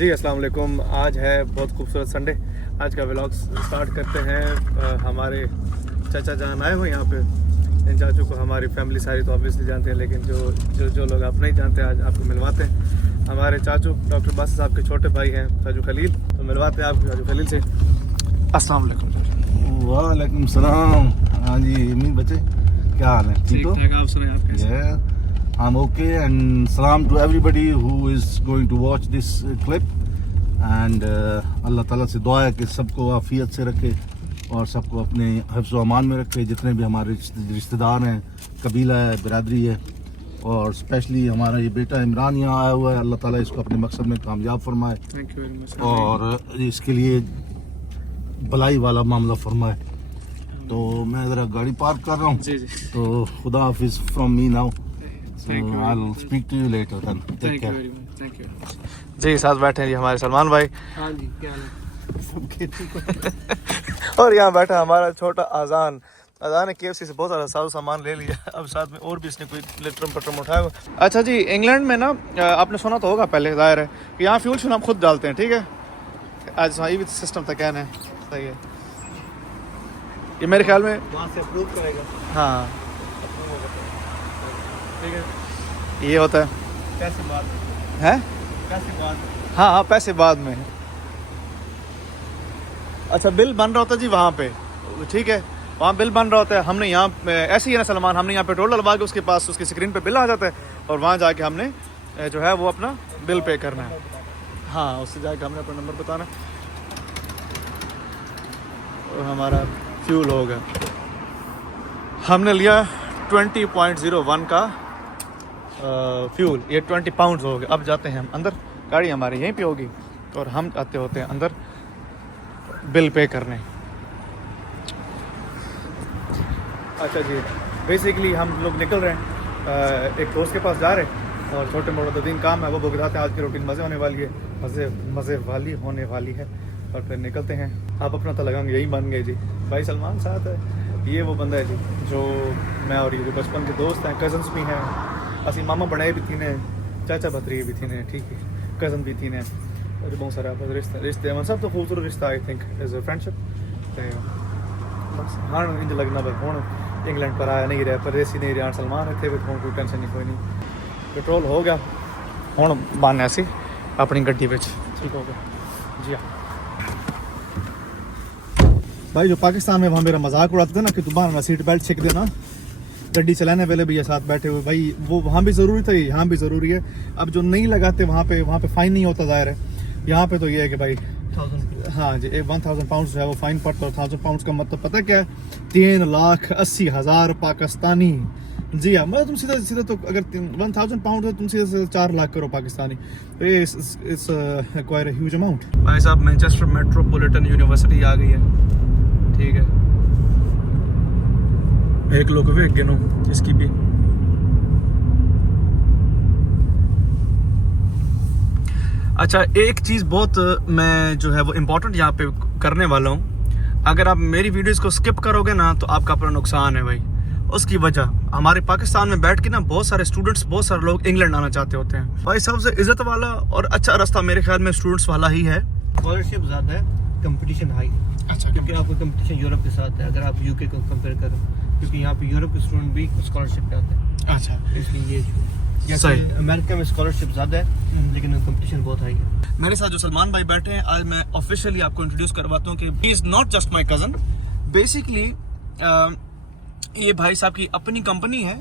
जी अस्सलाम वालेकुम। आज है बहुत खूबसूरत संडे। आज का व्लॉग स्टार्ट करते हैं। हमारे चाचा जान आए हुए यहाँ पे। इन चाचू को हमारी फैमिली सारी तो ऑब्वियसली जानते हैं, लेकिन जो लोग आप नहीं जानते आज आपको मिलवाते हैं। हमारे चाचू डॉक्टर बासित साहब के छोटे भाई हैं चाचू खलील, तो मिलवाते हैं आपको चाचू खलील से। अस्सलाम वालेकुम। वालेकुम सलाम। हाँ जी मीन बच्चे, क्या हाल है? ठीक हो? आप सुनाइए, आप कैसे? I'm okay, and salam to everybody who is going to watch this clip. And अल्लाह ताला से दुआ है कि सबको आफियत से रखे और सबको अपने हिफ्ज़ व अमान में रखे। जितने भी हमारे रिश्तेदार हैं, कबीला है, बिरादरी है, और स्पेशली हमारा ये बेटा इमरान यहाँ आया हुआ है, अल्लाह ताला इसको अपने मकसद में कामयाब फरमाए। Thank you very much. और इसके लिए भलाई वाला मामला फरमाए। तो मैं ज़रा गाड़ी पार्क कर रहा हूँ। जी जी, तो खुदा हाफिज़ from me now. Thank you. I'll speak to you later then. Take thank you care. Very much, thank you. जी साथ बैठे हैं जी हमारे सलमान भाई। हाँ जी, क्या हाल है? सबके ठीक हो? और यहाँ बैठा हमारा छोटा अजान ने KFC से बहुत सारा सामान ले लिया। अब साथ में और भी इसने कोई लिट्रम पट्रम उठाया हुआ। अच्छा जी, इंग्लैंड में ना आपने सुना तो होगा पहले, जाहिर है कि यहाँ फ्यूल शुल हम खुद डालते हैं, ठीक है। आज ये भी सिस्टम था, कहना है सही है। ये मेरे ख्याल में वहाँ से अप्रूव करेगा। हाँ ठीक है, ये होता है। पैसे बाद हैं? पैसे बाद हाँ, पैसे बाद में। अच्छा, बिल बन रहा होता है जी वहाँ पे, ठीक है, वहाँ बिल बन रहा होता है। हमने यहाँ ऐसे ही है ना सलमान, हमने यहाँ पेट्रोल डलवा के उसके पास उसकी स्क्रीन पे बिल आ जाता है, और वहाँ जाके हमने जो है वो अपना बिल पे करना है। हाँ, उससे जाके हमने अपना नंबर बताना और हमारा फ्यूल होगा। हमने लिया 20.01 का फ्यूल, ये 20 पाउंड हो गए। अब जाते हैं हम अंदर, गाड़ी हमारी यहीं पे होगी और हम आते होते हैं अंदर बिल पे करने। अच्छा जी, बेसिकली हम लोग निकल रहे हैं, एक दोस्त के पास जा रहे हैं और छोटे मोटे 2-3 काम है वो भुगताते हैं। आज की रूटीन मज़े होने वाली है, मज़े वाली होने वाली है, और फिर निकलते हैं। आप अपना तो लगाएंगे, यही मान गए जी। भाई सलमान साथ है, ये वो बंदा है जी जो मैं और ये जो बचपन के दोस्त हैं, कज़न्स भी हैं। असी मामा बड़ाए भी थी ने, चाचा भतरी भी थी ने, ठीक है, कज़न भी थी ने, और बहुत सारे आपस रिश्ते हैं। सब तो खूबसूरत रिश्ता I think as a friendship. बस हाँ इंज लगना भाई हूँ इंग्लैंड पर आया नहीं रहा, परदेसी नहीं रहा, सलमान इतने भी थोड़ा कोई टेंशन नहीं, कोई नहीं। पेट्रोल हो गया हूँ बाने असी अपनी गड्डी में, ठीक हो गया जी। हाँ भाई, जो पाकिस्तान में वहाँ मेरा मजाक उड़ाते थे ना कि तू बाहर सीट बेल्ट छेक देना गड्डी चलाने वाले भैया साथ बैठे हुए, भाई वो वहाँ भी ज़रूरी था, यहाँ भी ज़रूरी है। अब जो नहीं लगाते वहाँ पे फ़ाइन नहीं होता, ज़ाहिर है। यहाँ पे तो ये है कि भाई 1000 हाँ जी, 1000 पाउंड जो है वो फ़ाइन पड़ता है। 1000 पाउंड का मतलब पता क्या है? 3,80,000 पाकिस्तानी। जी हाँ, मतलब तुम सीधा तो अगर 1000 पाउंड है, तुम सीधे 4 लाख करो पाकिस्तानी, तो ये it's quite a huge amount. भाई साहब, मैनचेस्टर मेट्रोपॉलिटन यूनिवर्सिटी आ गई है, ठीक है। एक लोग वे गिनो इसकी भी। अच्छा, एक चीज़ बहुत मैं जो है वो इम्पोर्टेंट यहाँ पे करने वाला हूँ। अगर आप मेरी वीडियोस को स्किप करोगे ना तो आपका अपना नुकसान है भाई। उसकी वजह, हमारे पाकिस्तान में बैठ के ना बहुत सारे स्टूडेंट्स, बहुत सारे लोग इंग्लैंड आना चाहते होते हैं। भाई सबसे इज्जत वाला और अच्छा रास्ता मेरे ख्याल में स्टूडेंट्स वाला ही है। स्कॉलरशिप ज़्यादा है, कंपटीशन हाई है। अच्छा, क्योंकि आपका कंपटीशन यूरोप के साथ है अगर आप यूके को कंपेयर करें, क्योंकि यहाँ पे यूरोप के स्टूडेंट भी स्कॉलरशिप पे आते हैं। अच्छा, इसलिए ये सही। अमेरिका में स्कॉलरशिप ज़्यादा है लेकिन कंपटीशन बहुत हाई है। मेरे साथ जो सलमान भाई बैठे हैं, आज मैं ऑफिशियली आपको इंट्रोड्यूस करवाता हूँ कि he is not just my cousin. Basically ये भाई साहब की अपनी कंपनी है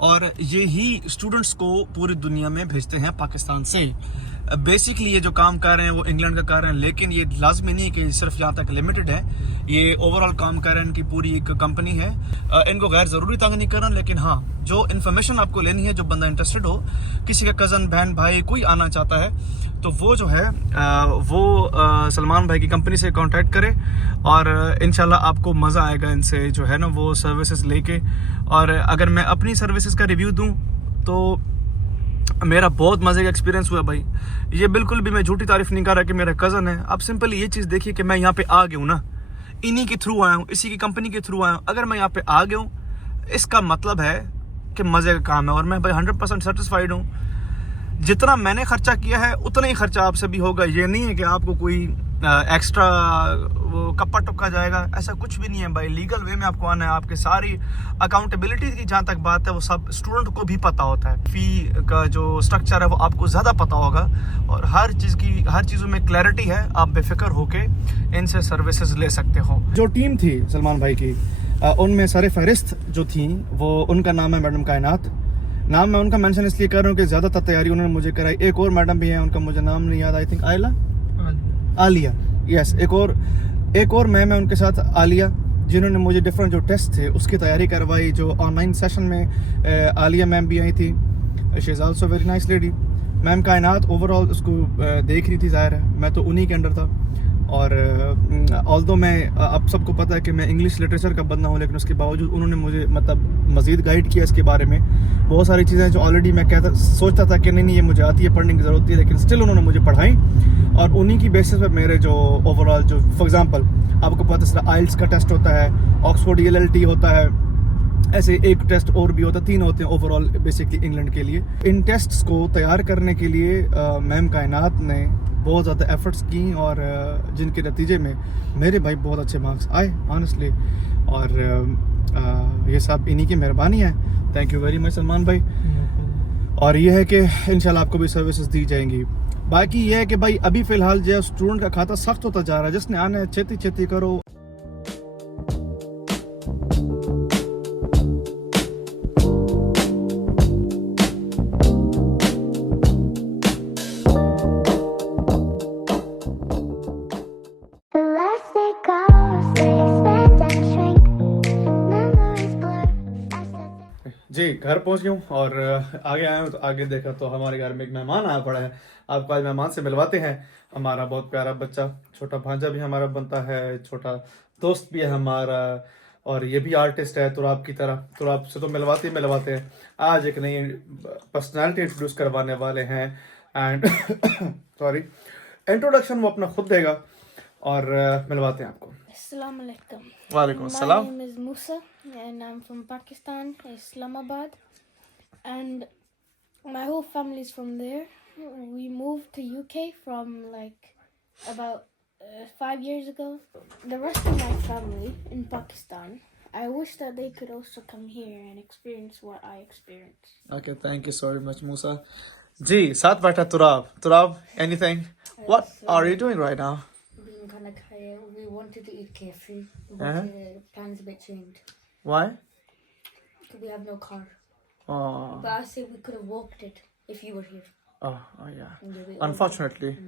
और ये ही स्टूडेंट्स को पूरी दुनिया में भेजते हैं पाकिस्तान से। बेसिकली ये जो काम कर रहे हैं वो इंग्लैंड का कर रहे हैं, लेकिन ये लाजमी नहीं है कि सिर्फ यहाँ तक लिमिटेड है। ये ओवरऑल काम कर रहे हैं, इनकी पूरी एक कंपनी है। इनको गैर ज़रूरी तंग नहीं कर रहा, लेकिन हाँ, जो इन्फॉर्मेशन आपको लेनी है, जो बंदा इंटरेस्टेड हो, किसी का कज़न, बहन, भाई कोई आना चाहता है, तो वो जो है वो सलमान भाई की कंपनी से कांटेक्ट करे और इंशाल्लाह आपको मज़ा आएगा इनसे जो है ना वो सर्विसेज लेके। और अगर मैं अपनी सर्विसेज का रिव्यू दूँ तो मेरा बहुत मज़े का एक्सपीरियंस हुआ भाई। ये बिल्कुल भी मैं झूठी तारीफ नहीं कर रहा कि मेरा कज़न है। आप सिंपली ये चीज़ देखिए कि मैं यहाँ पे आ गया हूँ ना, इन्हीं के थ्रू आया हूँ, इसी की कंपनी के थ्रू आया हूँ। अगर मैं यहाँ पे आ गया हूँ, इसका मतलब है कि मज़े का काम है और मैं भाई 100% सेटिस्फाइड हूँ। जितना मैंने खर्चा किया है उतना ही खर्चा आपसे भी होगा। ये नहीं है कि आपको कोई एक्स्ट्रा वो कप्पा टुक्का जाएगा, ऐसा कुछ भी नहीं है भाई। लीगल वे में आपको आना है। आपके सारी अकाउंटेबिलिटी की जहाँ तक बात है वो सब स्टूडेंट को भी पता होता है। फ़ी का जो स्ट्रक्चर है वो आपको ज़्यादा पता होगा और हर चीज़ों में क्लैरिटी है। आप बेफिक्र होके इनसे सर्विसेज ले सकते हो। जो टीम थी सलमान भाई की, उनमें सर फहरिस्त जो थी वो, उनका नाम है मैडम कायनात। नाम मैं उनका मेंशन इसलिए कर रहा हूँ कि ज़्यादातर तैयारी उन्होंने मुझे कराई। एक और मैडम भी हैं, उनका मुझे नाम नहीं याद, आई थिंक आलिया, यस। एक और मैम है उनके साथ, आलिया, जिन्होंने मुझे डिफरेंट जो टेस्ट थे उसकी तैयारी करवाई। जो ऑनलाइन सेशन में आलिया मैम भी आई थी, she is also very nice lady. Ma'am कायनात ओवरऑल उसको देख रही थी, ज़ाहिर है मैं तो उन्हीं के अंडर था। और ऑल्दो मैं, अब सबको पता है कि मैं इंग्लिश लिटरेचर का बंदा हूँ, लेकिन उसके बावजूद उन्होंने मुझे मतलब मज़ीद गाइड किया इसके बारे में। बहुत सारी चीज़ें जो ऑलरेडी मैं सोचता था कि नहीं ये मुझे आती है, पढ़ने की ज़रूरत थी, लेकिन स्टिल उन्होंने मुझे पढ़ाई। और उन्हीं की बेसिस पे मेरे जो ओवरऑल जो, फॉर एग्जांपल आपको पता है आइल्स का टेस्ट होता है, ऑक्सफोर्ड ELLT होता है, ऐसे एक टेस्ट और भी होता है, 3 होते हैं ओवरऑल बेसिकली इंग्लैंड के लिए। इन टेस्ट्स को तैयार करने के लिए मैम कायनात ने बहुत ज़्यादा एफर्ट्स की और जिनके नतीजे में मेरे भाई बहुत अच्छे मार्क्स आए ऑनेस्टली। और ये सब इन्हीं की मेहरबानी है। Thank you very much Salman भाई। और ये है कि इंशाल्लाह आपको भी सर्विसेज दी जाएंगी। बाकी ये है कि भाई अभी फ़िलहाल जो स्टूडेंट का खाता सख्त होता जा रहा है, जिसने आना है छेती करो। जी घर पहुंच गया हूँ और आगे आया हूँ तो आगे देखा तो हमारे घर में एक मेहमान आया पड़ा है। आपको आज मेहमान से मिलवाते हैं। हमारा बहुत प्यारा बच्चा, छोटा भांजा भी हमारा बनता है, छोटा दोस्त भी है हमारा, और ये भी आर्टिस्ट है तुराब की तरह। तुराब से तो मिलवाते हैं। आज एक नई पर्सनालिटी इंट्रोड्यूस करवाने वाले हैं एंड सॉरी, इंट्रोडक्शन वो अपना खुद देगा और मिलवाते हैं आपको। Assalamu alaikum. वालेकुम My अस्सलाम। name is Musa and I'm from Pakistan, Islamabad. And my whole family is from there. We moved to UK from like about 5 years ago. The rest of my family in Pakistan, I wish that they could also come here and experience what I experienced. Okay, thank you so much, Musa. जी साथ बैठा Turab, anything? What are you doing right now? Being kind of tired. We wanted to eat KFC, but plans a bit changed. Why? Because we have no car. Oh, But I said we could have walked it if you were here. oh yeah. And do it Unfortunately.